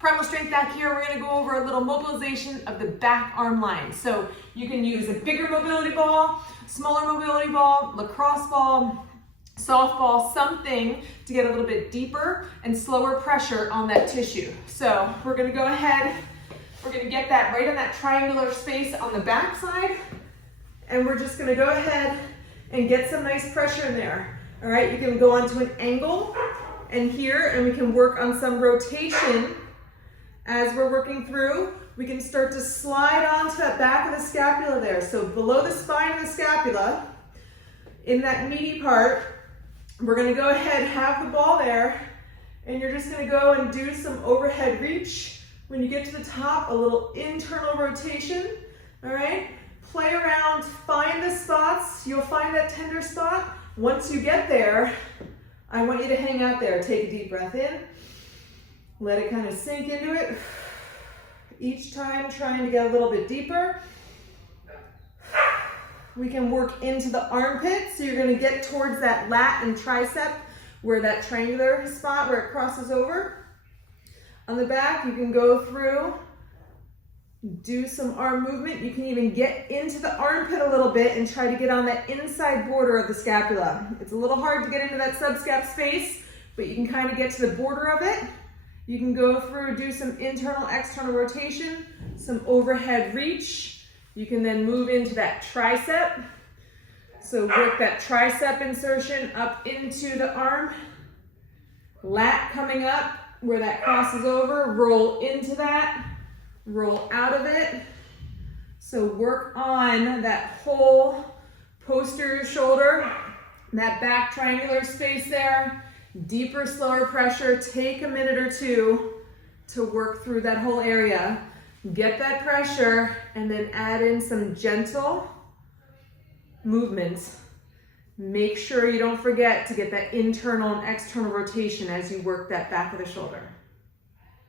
Primal strength back here, we're gonna go over a little mobilization of the back arm line. So you can use a bigger mobility ball, smaller mobility ball, lacrosse ball, softball, something to get a little bit deeper and slower pressure on that tissue. So we're gonna go ahead, we're gonna get that right in that triangular space on the back side, and we're just gonna go ahead and get some nice pressure in there. All right, you can go onto an angle and here, and we can work on some rotation. As we're working through, we can start to slide onto that back of the scapula there. So below the spine of the scapula, in that meaty part, we're gonna go ahead, have the ball there, and you're just gonna go and do some overhead reach. When you get to the top, a little internal rotation, all right? Play around, find the spots. You'll find that tender spot. Once you get there, I want you to hang out there. Take a deep breath in. Let it kind of sink into it. Each time trying to get a little bit deeper. We can work into the armpit. So you're gonna get towards that lat and tricep where that triangular spot where it crosses over. On the back, you can go through, do some arm movement. You can even get into the armpit a little bit and try to get on that inside border of the scapula. It's a little hard to get into that subscap space, but you can kind of get to the border of it. You can go through, do some internal, external rotation, some overhead reach. You can then move into that tricep. So work that tricep insertion up into the arm. Lat coming up where that crosses over, roll into that, roll out of it. So work on that whole posterior shoulder, that back triangular space there. Deeper, slower pressure. Take a minute or two to work through that whole area. Get that pressure and then add in some gentle movements. Make sure you don't forget to get that internal and external rotation as you work that back of the shoulder.